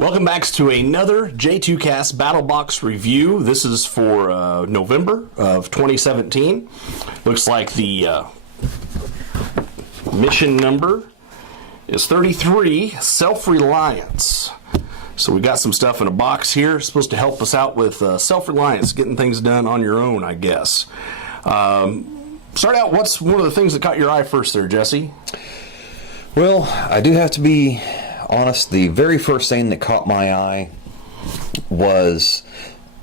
Welcome back to another J2cast Battlbox review. This is for November of 2017. Looks like the mission number is 33, Self-Reliance. So we got some stuff in a box here. It's supposed to help us out with self-reliance, getting things done on your own, I guess. Start out, what's one of the things that caught your eye first there, Jesse? Well, I do have to be honest, the very first thing that caught my eye was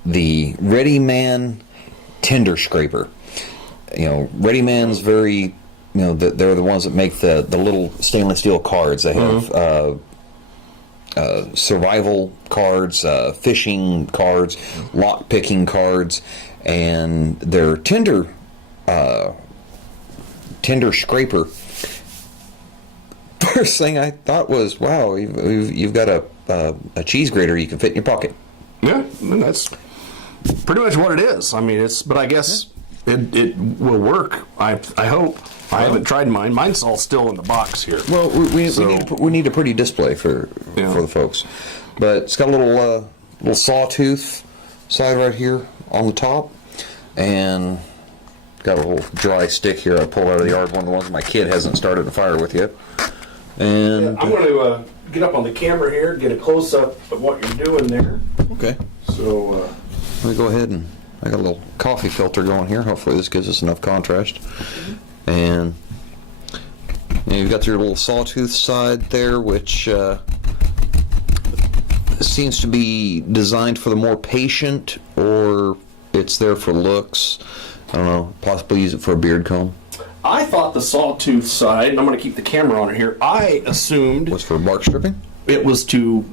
the Ready Man Tinder Scraper. You know, Ready Man's very, they're the ones that make the little stainless steel cards. They have survival cards, fishing cards, lock picking cards, and their Tinder Scraper. First thing I thought was, wow, you've got a cheese grater you can fit in your pocket. Yeah, and that's pretty much what it is. I mean, but I guess it will work. I hope. I haven't tried mine. Mine's all still in the box here. Well, we need a pretty display for the folks, but it's got a little sawtooth side right here on the top, and got a little dry stick here I pulled out of the yard. One of the ones my kid hasn't started a fire with yet. And I'm going to get up on the camera here, get a close-up of what you're doing there. Okay. So let me go ahead and I got a little coffee filter going here. Hopefully this gives us enough contrast. And you've got your little sawtooth side there, which seems to be designed for the more patient, or it's there for looks. I don't know. Possibly use it for a beard comb. I thought the sawtooth side, and I'm going to keep the camera on it here, I assumed was for bark stripping? It was to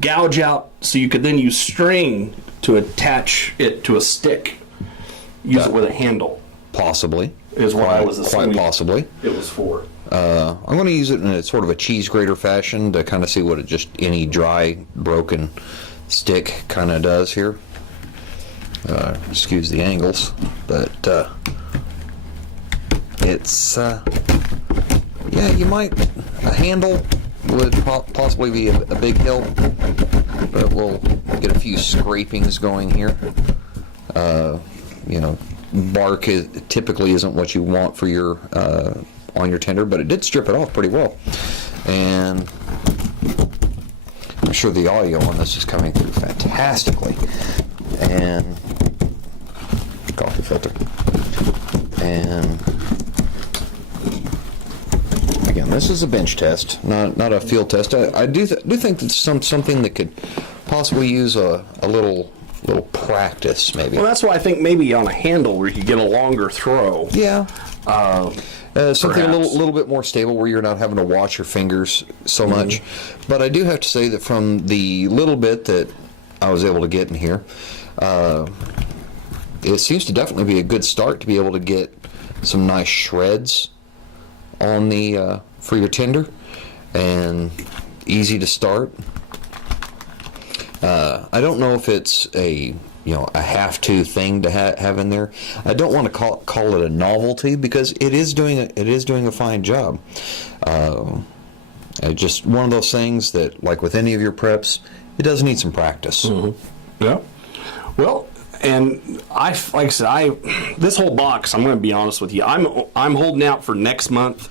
gouge out so you could then use string to attach it to a stick. Use it with a handle. Possibly. Is what I was assuming. Quite possibly. It was for. I'm going to use it in a sort of a cheese grater fashion to kind of see what just any dry, broken stick kind of does here. Excuse the angles, but it's you might, a handle would possibly be a big help, but we'll get a few scrapings going here. Bark typically isn't what you want for your on your tinder, but it did strip it off pretty well, and I'm sure the audio on this is coming through fantastically. And coffee filter, and again, this is a bench test, not a field test. I do think that's something that could possibly use a little practice, maybe. Well, that's why I think maybe on a handle where you could get a longer throw. Yeah. Something a perhaps. little bit more stable where you're not having to watch your fingers so much. But I do have to say that from the little bit that I was able to get in here, it seems to definitely be a good start to be able to get some nice shreds on the for your tinder, and easy to start. I don't know if it's a have-to thing to have in there. I don't want to call it a novelty, because it is doing a fine job. Just one of those things that, like with any of your preps, it does need some practice. Mm-hmm. Yeah. Well, and like I said, this whole box, I'm going to be honest with you, I'm holding out for next month.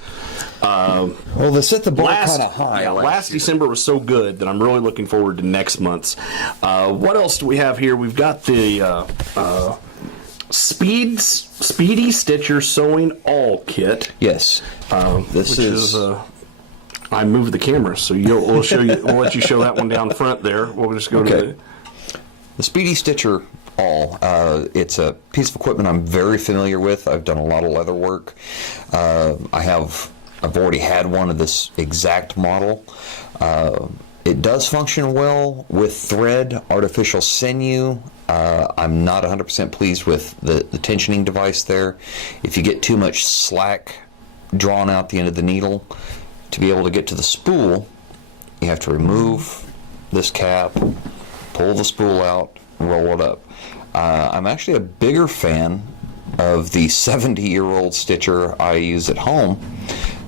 Well, they set the bar kind of high. Yeah, last December was so good that I'm really looking forward to next month's. What else do we have here? We've got the Speedy Stitcher Sewing All Kit. Yes. This is. I moved the camera, so we'll show you. We'll let you show that one down front there. We'll just go to the Speedy Stitcher All. It's a piece of equipment I'm very familiar with. I've done a lot of leather work. I've already had one of this exact model. It does function well with thread, artificial sinew. I'm not 100% pleased with the tensioning device there. If you get too much slack drawn out the end of the needle, to be able to get to the spool, you have to remove this cap, pull the spool out, roll it up. I'm actually a bigger fan of the 70-year-old stitcher I use at home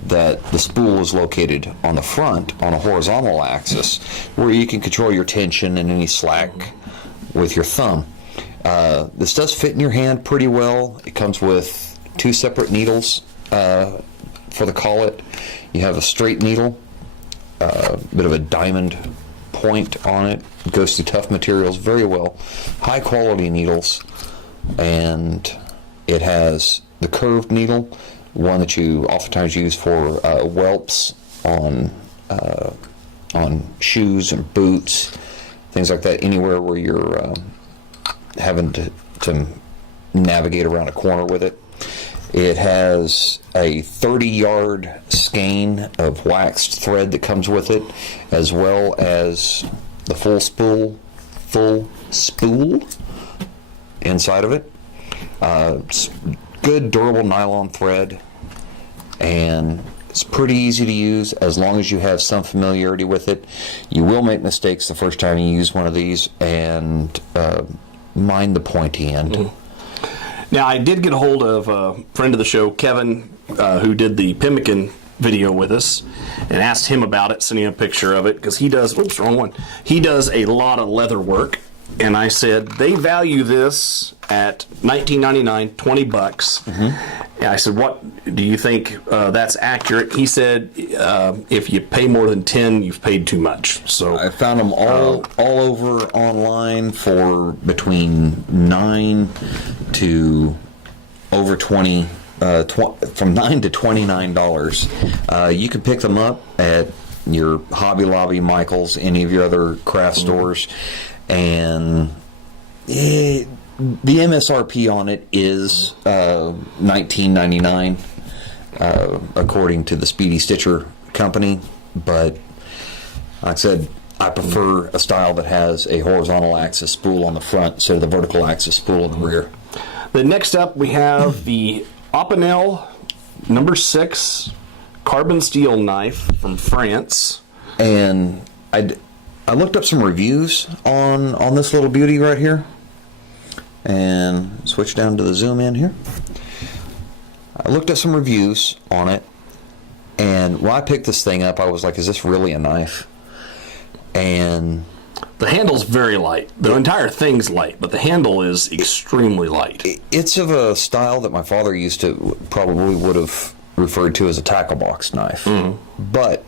that the spool is located on the front on a horizontal axis, where you can control your tension and any slack with your thumb. This does fit in your hand pretty well. It comes with 2 separate needles for the collet. You have a straight needle, a bit of a diamond point on it. It goes through tough materials very well. High quality needles. And it has the curved needle, one that you oftentimes use for whelps on shoes and boots, things like that, anywhere where you're having to navigate around a corner with it. It has a 30-yard skein of waxed thread that comes with it, as well as the full spool inside of it. It's good, durable nylon thread, and it's pretty easy to use as long as you have some familiarity with it. You will make mistakes the first time you use one of these, and mind the pointy end. Mm-hmm. Now, I did get a hold of a friend of the show, Kevin, who did the pemmican video with us, and asked him about it, sending a picture of it, because he does, oops, wrong one. He does a lot of leather work, and I said, they value this at $19.99, $20. Mm-hmm. And I said, what do you think that's accurate? He said, if you pay more than 10, you've paid too much. So I found them all over online for between 9 to over 20, from $9 to $29. You can pick them up at your Hobby Lobby, Michael's, any of your other craft stores, and the MSRP on it is $19.99, according to the Speedy Stitcher company. But like I said, I prefer a style that has a horizontal axis spool on the front instead of the vertical axis spool in the rear. The next up, we have the Opinel number 6 carbon steel knife from France. And I looked up some reviews on this little beauty right here, and switch down to the zoom in here. I looked at some reviews on it, and when I picked this thing up, I was like, is this really a knife? And the handle's very light. The entire thing's light, but the handle is extremely light. It's of a style that my father used to probably would have referred to as a tackle box knife. Mm-hmm. But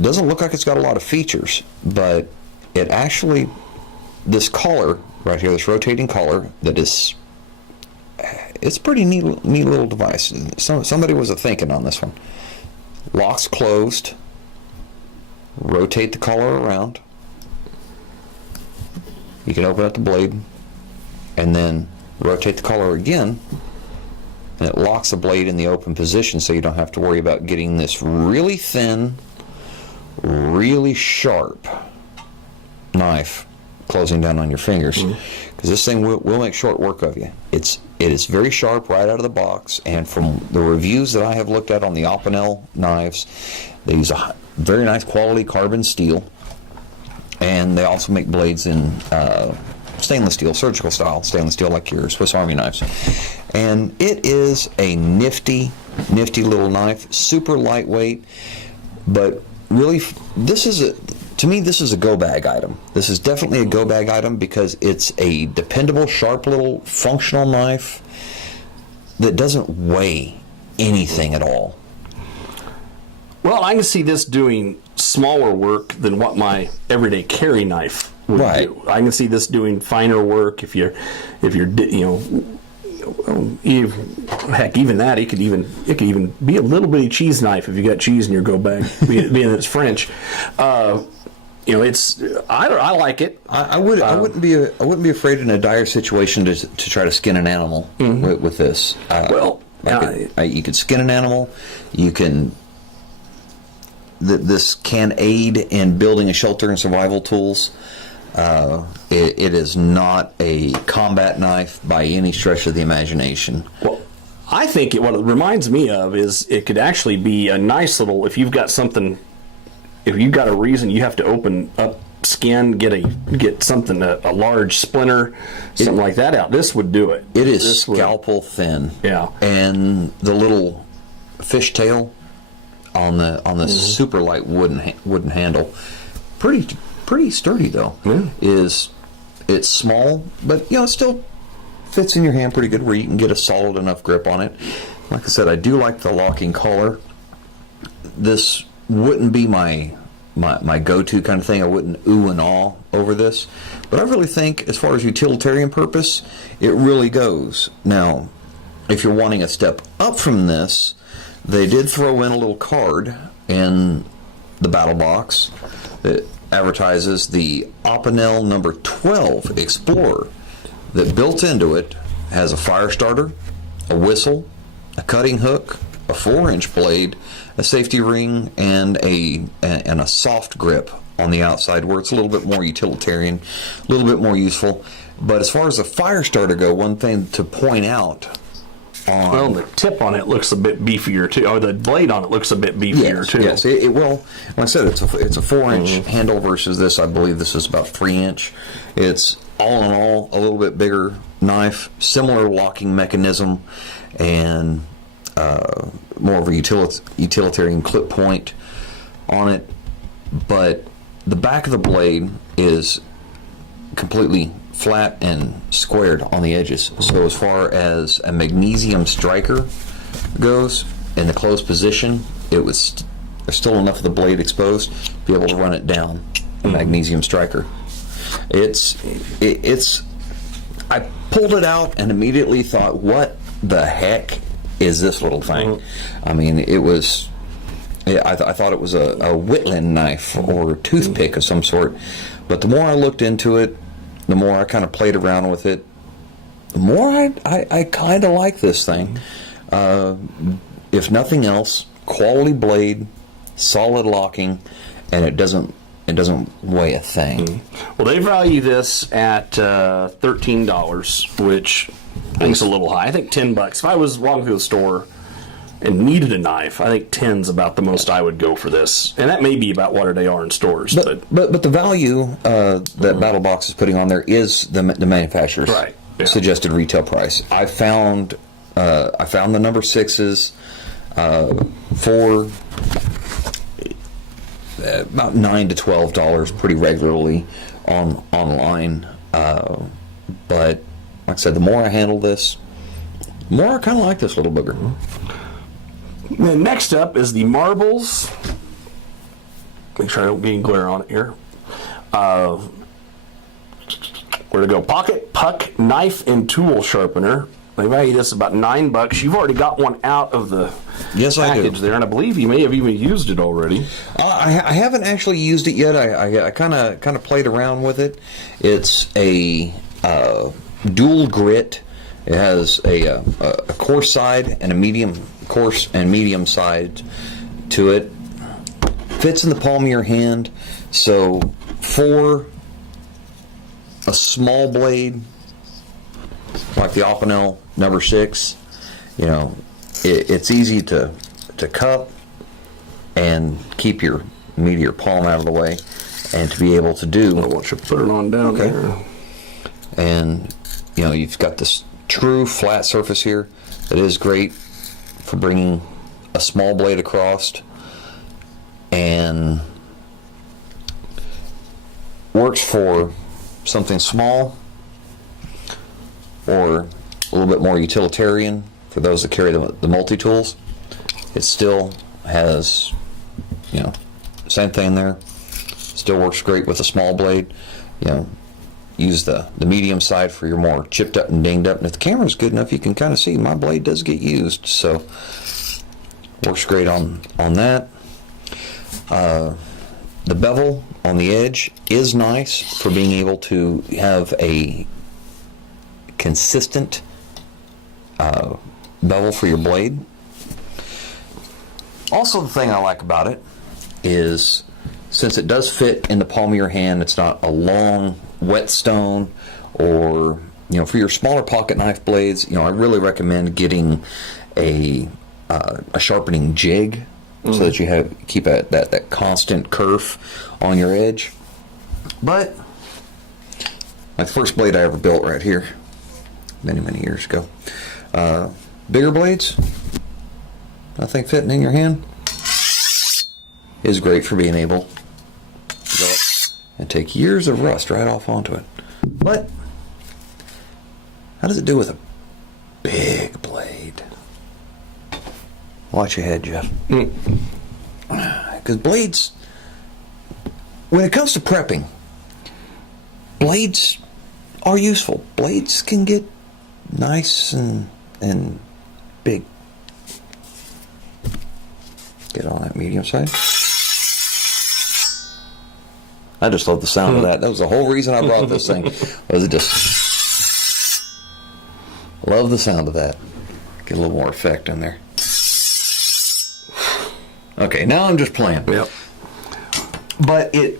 doesn't look like it's got a lot of features, but it actually, this collar right here, this rotating collar, that is, it's a pretty neat little device. Somebody was a thinking on this one. Locks closed. Rotate the collar around. You can open up the blade and then rotate the collar again, and it locks the blade in the open position, so you don't have to worry about getting this really thin, really sharp knife closing down on your fingers, because this thing will make short work of you. It is very sharp right out of the box, and from the reviews that I have looked at on the Opinel knives, they use a very nice quality carbon steel, and they also make blades in stainless steel, surgical style stainless steel, like your Swiss Army knives. And it is a nifty little knife, super lightweight, but really, to me, this is a go bag item. This is definitely a go bag item because it's a dependable, sharp little functional knife that doesn't weigh anything at all. Well, I can see this doing smaller work than what my everyday carry knife would do. I can see this doing finer work if you're heck, even that, it could even be a little bitty cheese knife if you got cheese in your go bag, being it's French. It's I like it. I wouldn't be afraid in a dire situation to try to skin an animal with this. You could skin an animal. You can. This can aid in building a shelter and survival tools. It is not a combat knife by any stretch of the imagination. Well, I think what it reminds me of is it could actually be a nice little, if you've got a reason you have to open up skin, get something, a large splinter, something like that out. This would do it. It is scalpel thin. Yeah. And the little fishtail on the super light wooden handle. Pretty sturdy though. It's small, but it still fits in your hand pretty good where you can get a solid enough grip on it. Like I said, I do like the locking collar. This wouldn't be my go-to kind of thing. I wouldn't ooh and awe over this, but I really think as far as utilitarian purpose, it really goes. Now, if you're wanting a step up from this, they did throw in a little card in the battle box that advertises the Opinel number 12 Explorer that built into it has a fire starter, a whistle, a cutting hook, a 4-inch blade, a safety ring, and a soft grip on the outside where it's a little bit more utilitarian, a little bit more useful. But as far as the fire starter go, one thing to point out on the tip on it looks a bit beefier too, or the blade on it looks a bit beefier too. Yes, it will. Like I said, it's a 4-inch handle versus this. I believe this is about 3-inch. It's all in all a little bit bigger knife, similar locking mechanism, and more of a utilitarian clip point on it. But the back of the blade is completely flat and squared on the edges. So as far as a magnesium striker goes, in the closed position, there's still enough of the blade exposed to be able to run it down a magnesium striker. I pulled it out and immediately thought, what the heck is this little thing? I mean, I thought it was a Whitland knife or a toothpick of some sort. But the more I looked into it, the more I kind of played around with it, the more I kind of like this thing. If nothing else, quality blade, solid locking, and it doesn't weigh a thing. Well, they value this at $13, which I think is a little high. I think $10. If I was walking through the store and needed a knife, I think 10's about the most I would go for this, and that may be about what they are in stores. But the value that BattleBox is putting on there is the manufacturer's suggested retail price. I found the number 6s for about $9 to $12 pretty regularly online. But like I said, the more I handle this, the more I kind of like this little booger. Then next up is the Marbles. Make sure I don't get any glare on it here. Where to go? Pocket Puck Knife and Tool Sharpener. They value this about $9. You've already got one out of the package there, and I believe you may have even used it already. I haven't actually used it yet. I kind of played around with it. It's a dual grit. It has a coarse side and a medium side to it. Fits in the palm of your hand. So for a small blade like the Opinel number 6, it's easy to cup and keep your meat of your palm out of the way, and to be able to do. I want you to put it on down there. And you've got this true flat surface here that is great for bringing a small blade across, and works for something small or a little bit more utilitarian for those that carry the multi-tools. It still has, same thing there. Still works great with a small blade. Use the medium side for your more chipped up and dinged up. And if the camera's good enough, you can kind of see my blade does get used. So works great on that. The bevel on the edge is nice for being able to have a consistent bevel for your blade. Also, the thing I like about it is, since it does fit in the palm of your hand, it's not a long whetstone, or for your smaller pocket knife blades, I really recommend getting a sharpening jig, so that you keep that constant kerf on your edge. But my first blade I ever built right here, many years ago, bigger blades, nothing fitting in your hand is great for being able to go up and take years of rust right off onto it. But how does it do with a big blade? Watch your head, Jeff. Because blades, when it comes to prepping, blades are useful. Blades can get nice and big. Get on that medium side. I just love the sound of that. That was the whole reason I brought this thing. Was it just love the sound of that. Get a little more effect in there. Okay, now I'm just playing. Yep. But it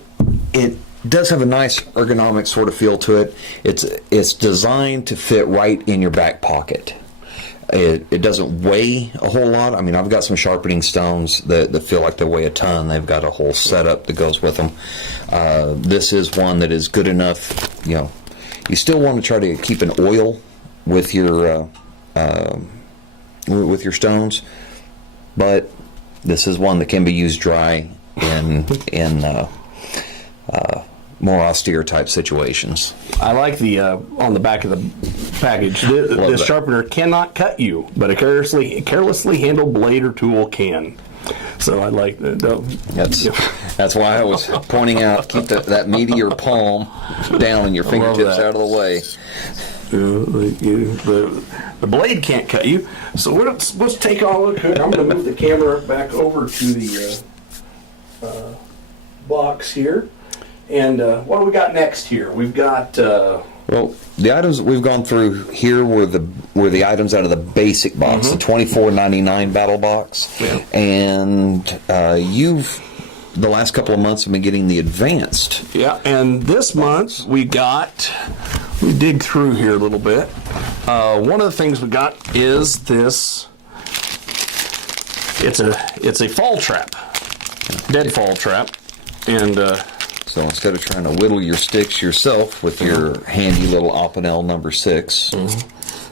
does have a nice ergonomic sort of feel to it. It's designed to fit right in your back pocket. It doesn't weigh a whole lot. I mean, I've got some sharpening stones that feel like they weigh a ton. They've got a whole setup that goes with them. This is one that is good enough. You know, you still want to try to keep an oil with your stones, but this is one that can be used dry in more austere type situations. I like the on the back of the package. This sharpener cannot cut you, but a carelessly handled blade or tool can. So I like that. That's why I was pointing out. Keep that meteor palm down and your fingertips out of the way. The blade can't cut you. So let's take a look. I'm going to move the camera back over to the box here. And what do we got next here? We've got... well, the items we've gone through here were the items out of the basic box, the $24.99 battle box. Yeah. And the last couple of months, have been getting the advanced. Yeah, and this month we dig through here a little bit. One of the things we got is this. It's a fall trap, deadfall trap, and so instead of trying to whittle your sticks yourself with your handy little Opinel number 6,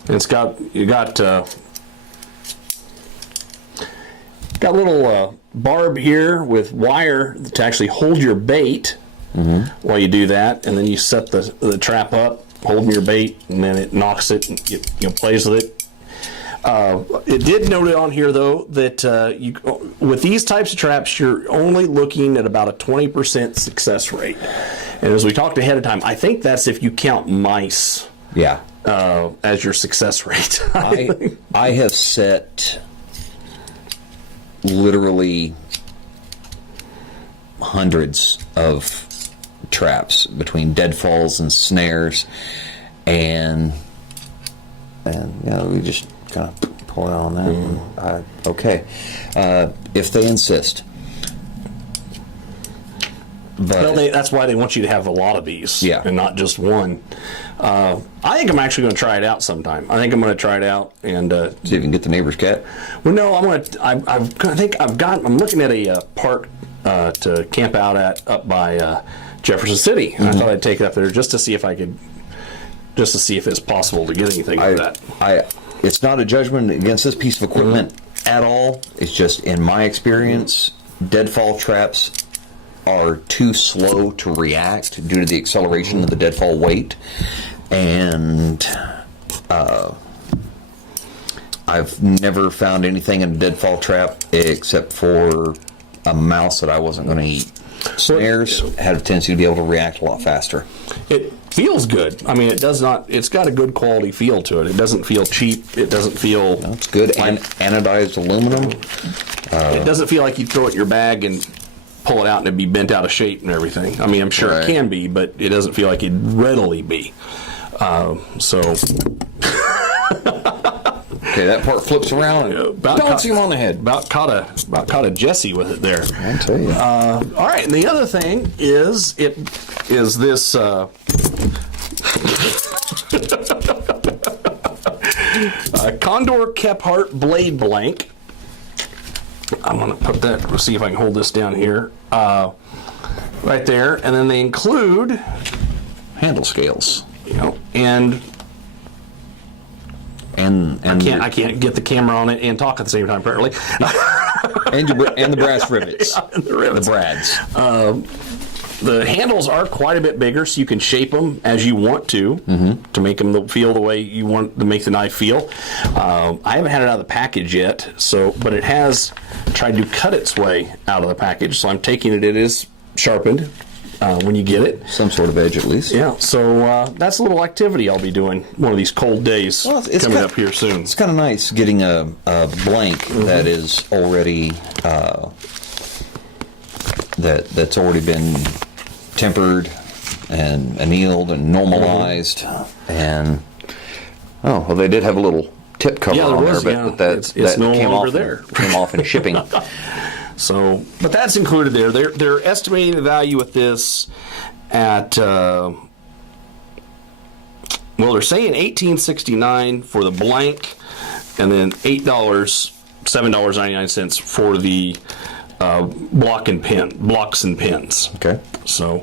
it's got a little barb here with wire to actually hold your bait while you do that, and then you set the trap up, holding your bait, and then it knocks it and plays with it. It did note on here, though, that with these types of traps, you're only looking at about a 20% success rate. And as we talked ahead of time, I think that's if you count mice as your success rate. I have set literally hundreds of traps between deadfalls and snares, and we just kind of pull out on that. Okay, if they insist. But that's why they want you to have a lot of these, and not just one. I think I'm actually going to try it out sometime. I think I'm going to try it out and see if you can get the neighbor's cat. Well, no, I'm looking at a park to camp out at up by Jefferson City. And I thought I'd take it up there just to see if it's possible to get anything with that. It's not a judgment against this piece of equipment at all. It's just, in my experience, deadfall traps are too slow to react due to the acceleration of the deadfall weight. And I've never found anything in a deadfall trap except for a mouse that I wasn't going to eat. Snares had a tendency to be able to react a lot faster. It feels good. I mean, it does not. It's got a good quality feel to it. It doesn't feel cheap. It doesn't feel. No, it's good. Anodized aluminum. It doesn't feel like you throw it in your bag and pull it out and it'd be bent out of shape and everything. I mean, I'm sure it can be, but it doesn't feel like it'd readily be. Okay, that part flips around and bounce him on the head. About caught a Jesse with it there. I'll tell you. All right, and the other thing is this. Condor Kephart blade blank. I'm going to put that. Let's see if I can hold this down here. Right there, and then they include handle scales. And I can't get the camera on it and talk at the same time, apparently. and the brass rivets. Yeah, and the rivets. The brads. The handles are quite a bit bigger, so you can shape them as you want to make them feel the way you want to make the knife feel. I haven't had it out of the package yet, but it has tried to cut its way out of the package, so I'm taking it. It is sharpened when you get it. Some sort of edge, at least. Yeah, so that's a little activity I'll be doing one of these cold days coming up here soon. It's kind of nice getting a blank that is already that's already been tempered and annealed and normalized, and they did have a little tip cover on there, but that no came longer off there. Came off in shipping. So, but that's included there. They're estimating the value with this at they're saying $18.69 for the blank, and then $7.99 for the blocks and pins. Okay. So,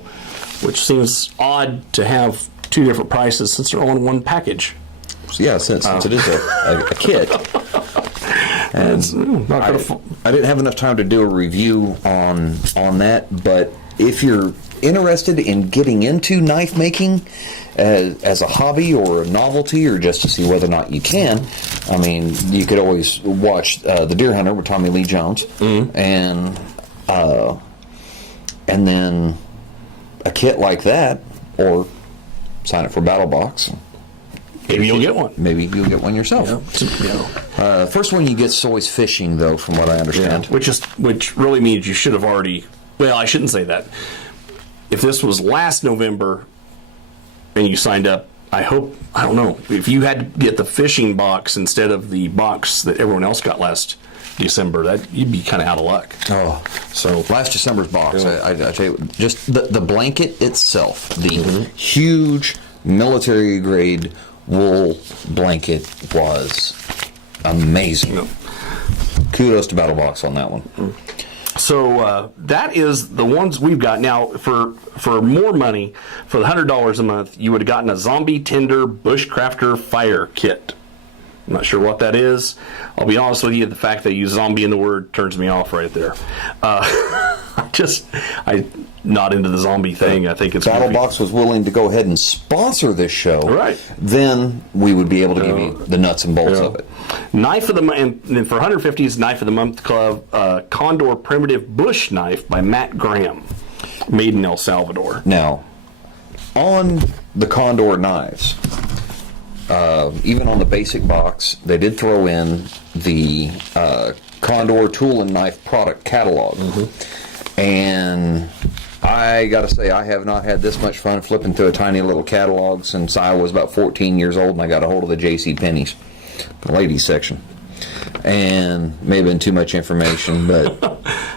which seems odd to have two different prices since they're all in one package. Yeah, since it is a kit. And I didn't have enough time to do a review on that, but if you're interested in getting into knife making as a hobby or a novelty, or just to see whether or not you can, I mean, you could always watch The Deer Hunter with Tommy Lee Jones, and then a kit like that, or sign up for Battlebox. Maybe you'll get one. Maybe you'll get one yourself. Yeah. First one you get is always fishing, though, from what I understand. Yeah. Which really means you should have already. Well, I shouldn't say that. If this was last November and you signed up, I don't know, if you had to get the fishing box instead of the box that everyone else got last December, that you'd be kind of out of luck. Oh, so last December's box, I tell you, just the blanket itself, the huge military grade wool blanket was amazing. Yep. Kudos to Battlebox on that one. So that is the ones we've got. Now, for more money, for the $100 a month, you would have gotten a Zombie Tinder Bushcrafter Fire Kit. I'm not sure what that is. I'll be honest with you, the fact they use zombie in the word turns me off right there. I'm not into the zombie thing. I think it's Battlebox was willing to go ahead and sponsor this show. Right. Then we would be able to give you the nuts and bolts of it. Knife of the month, and then for $150 is Knife of the Month Club Condor Primitive Bush Knife by Matt Graham, made in El Salvador. Now, on the Condor knives, even on the basic box, they did throw in the Condor Tool and Knife product catalog. And I got to say, I have not had this much fun flipping through a tiny little catalog since I was about 14 years old and I got a hold of the J.C. Penney's, the ladies section. And may have been too much information, but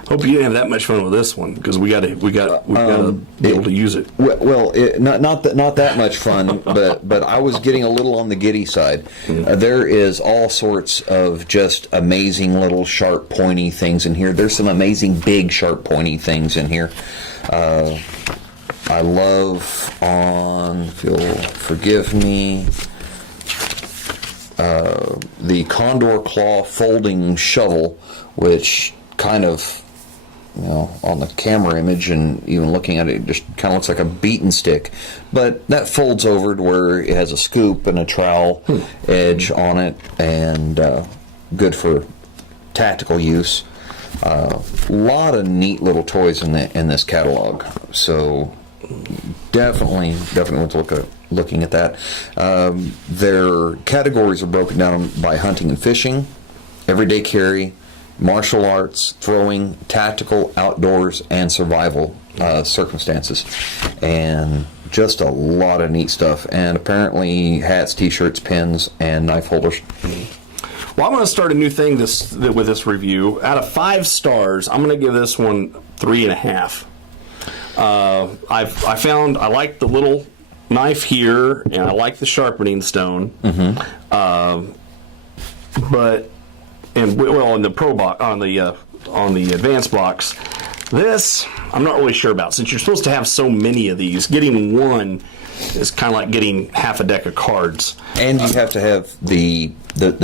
hope you didn't have that much fun with this one, because we got to be able to use it. Well, not that much fun, but I was getting a little on the giddy side. There is all sorts of just amazing little sharp, pointy things in here. There's some amazing big, sharp, pointy things in here. I love if you'll forgive me, the Condor Claw folding shovel, which kind of, on the camera image and even looking at it, just kind of looks like a beaten stick. But that folds over to where it has a scoop and a trowel edge on it, and good for tactical use. A lot of neat little toys in this catalog. So definitely want to looking at that. Their categories are broken down by hunting and fishing, everyday carry, martial arts, throwing, tactical, outdoors, and survival circumstances. And just a lot of neat stuff. And apparently hats, t-shirts, pins, and knife holders. Well, I'm going to start a new thing with this review. Out of 5 stars, I'm going to give this one 3.5. I like the little knife here, and I like the sharpening stone. But in the Pro box, on the advanced box, This, I'm not really sure about. Since you're supposed to have so many of these, getting one is kind of like getting half a deck of cards. And you have to have the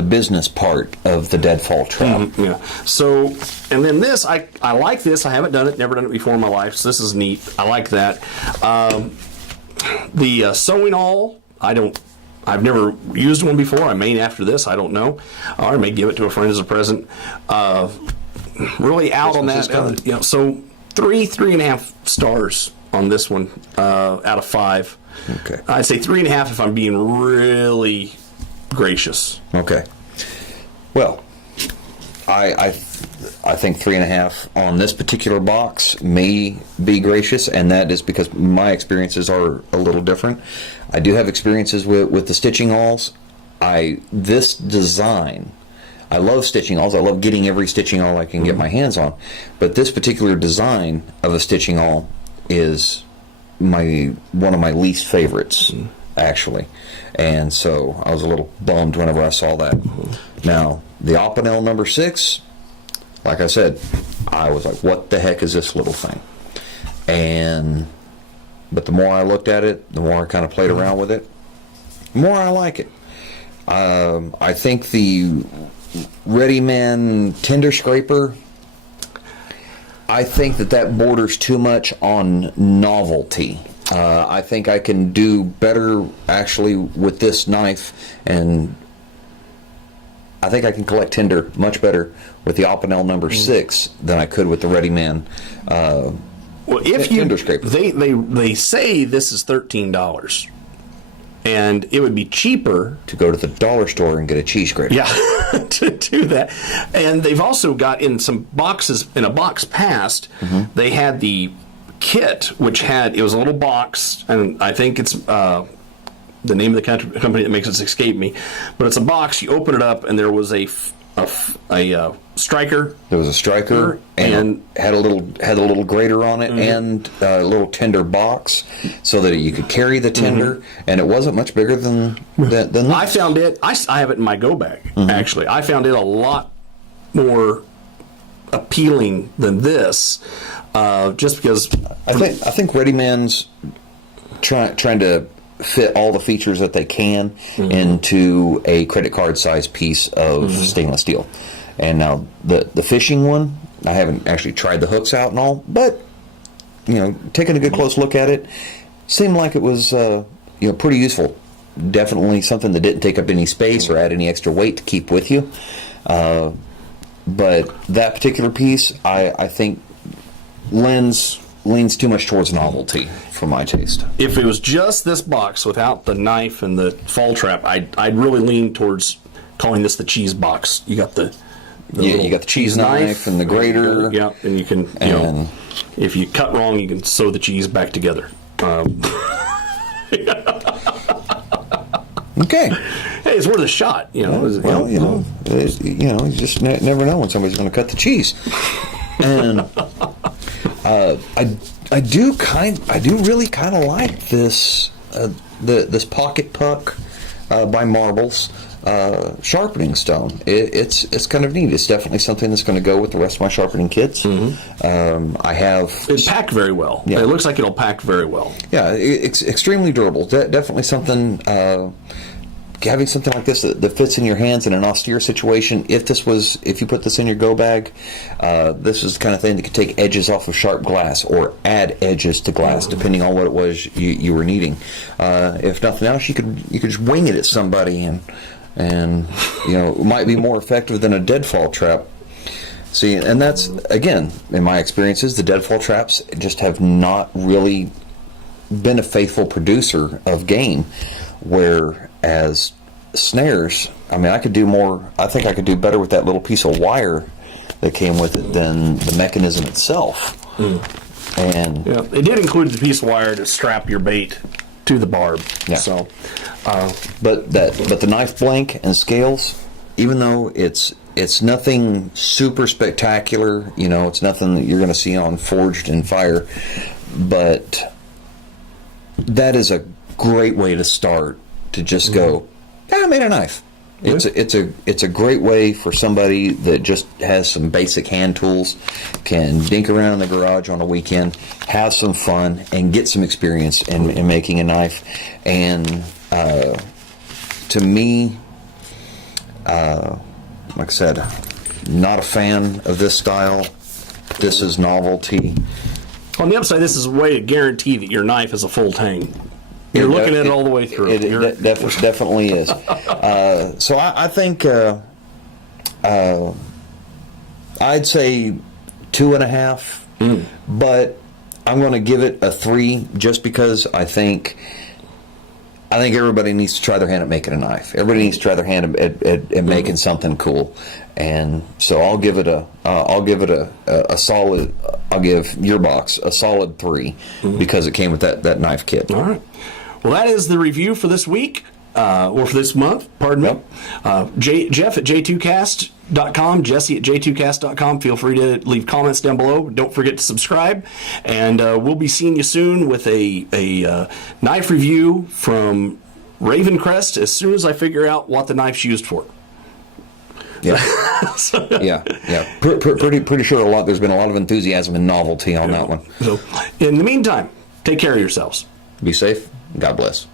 business part of the deadfall trap. Yeah. So, and then this, I like this. I haven't done it, never done it before in my life, so this is neat. I like that. The sewing awl, I've never used one before. I may after this, I don't know. Or I may give it to a friend as a present. Really out on that. So 3.5 stars on this one out of 5. Okay. I'd say 3.5 if I'm being really gracious. Okay. Well, I think 3.5 on this particular box may be gracious, and that is because my experiences are a little different. I do have experiences with the stitching awls. This design, I love stitching awls. I love getting every stitching awl I can get my hands on, but this particular design of a stitching awl is one of my least favorites, actually. And so I was a little bummed whenever I saw that. Now, the Opinel number 6, like I said, I was like, what the heck is this little thing? But the more I looked at it, the more I kind of played around with it, the more I like it. I think the Ready Man Tender Scraper, I think that borders too much on novelty. I think I can do better actually with this knife, and I think I can collect tinder much better with the Opinel number 6 than I could with the Ready Man Tender Scraper. They say this is $13. And it would be cheaper to go to the dollar store and get a cheese grater. Yeah, to do that. And they've also got in some boxes, in a box past, they had the kit, which it was a little box, and I think it's the name of the company that makes it escape me, but it's a box. You open it up, and there was a striker. There was a striker, and had a little grater on it, and a little tinder box, so that you could carry the tinder, and it wasn't much bigger than that. I found it. I have it in my go bag. Actually, I found it a lot more appealing than this, just because I think Ready Man's trying to fit all the features that they can into a credit card size piece of stainless steel. And now the fishing one, I haven't actually tried the hooks out and all, but taking a good close look at it, seemed like it was pretty useful. Definitely something that didn't take up any space or add any extra weight to keep with you. But that particular piece, I think leans too much towards novelty for my taste. If it was just this box without the knife and the fall trap, I'd really lean towards calling this the cheese box. You got you got the cheese knife and the grater. Yeah, and you can, if you cut wrong, you can sew the cheese back together. Okay. Hey, it's worth a shot. You just never know when somebody's going to cut the cheese. And I do really kind of like this this pocket puck by Marbles sharpening stone. It's kind of neat. It's definitely something that's going to go with the rest of my sharpening kits. It packed very well. Yeah. It looks like it'll pack very well. Yeah, it's extremely durable. Definitely something. Having something like this that fits in your hands in an austere situation. If you put this in your go bag, this is the kind of thing that could take edges off of sharp glass or add edges to glass, depending on what it was you were needing. If nothing else, you could just wing it at somebody, and it might be more effective than a deadfall trap. See, and that's, again, in my experiences, the deadfall traps just have not really been a faithful producer of game, whereas snares, I could do more. I think I could do better with that little piece of wire that came with it than the mechanism itself. And yeah, it did include the piece of wire to strap your bait to the barb. Yeah. So, but the knife blank and scales, even though it's nothing super spectacular, it's nothing that you're going to see on Forged in Fire, but that is a great way to start, to just go, I made a knife. It's a great way for somebody that just has some basic hand tools, can dink around in the garage on a weekend, have some fun, and get some experience in making a knife. And to me, like I said, not a fan of this style. This is novelty. On the upside, this is a way to guarantee that your knife is a full tang. You're looking at it all the way through. It definitely is. So I think I'd say 2.5, but I'm going to give it a 3 just because I think everybody needs to try their hand at making a knife. Everybody needs to try their hand at making something cool, and so I'll give it a solid. I'll give your box a solid 3 because it came with that knife kit. All right. Well, that is the review for this week, or for this month, pardon me. Jeff at J2cast.com, Jesse at J2cast.com. Feel free to leave comments down below. Don't forget to subscribe. And we'll be seeing you soon with a knife review from Ravencrest as soon as I figure out what the knife's used for. Yeah, yeah. Pretty sure there's been a lot of enthusiasm and novelty on that one. So, in the meantime, take care of yourselves. Be safe. God bless.